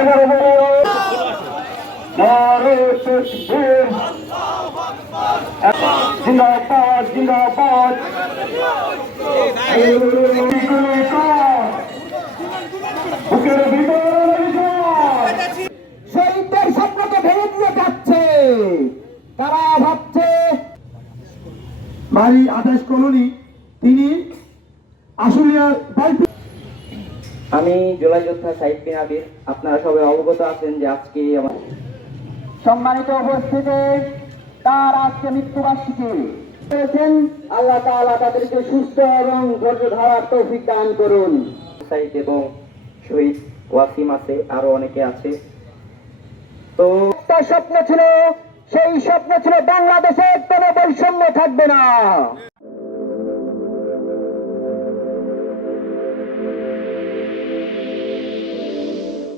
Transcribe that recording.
এবারে নারে তাকবীর, জিন্দাবাদ জিন্দাবাদ। বুকের ভিতরে শহীদদের স্বপ্নকে ভেঙে দিয়ে যাচ্ছে। তারা ভাবছে ভাই আদেশ কলোনি তিনি আশুলিয়ার আমি জুলাই যোদ্ধা সাইদ বিন আবির। আপনারা সবাই অবগত আছেন যে আজকে আমার সম্মানিত উপস্থিতি তার আজকে মৃত্যুবার্ষিকী পেয়েছেন। আল্লাহ তাআলা তাদেরকে সুস্থ এবং ধৈর্য ধরার তৌফিক দান করুন। সাইদ এবং শহীদ ওয়াসিম আছে, আরো অনেকে আছে। তো একটা স্বপ্ন ছিল, সেই স্বপ্ন ছিল বাংলাদেশে কোনো বৈষম্য থাকবে না।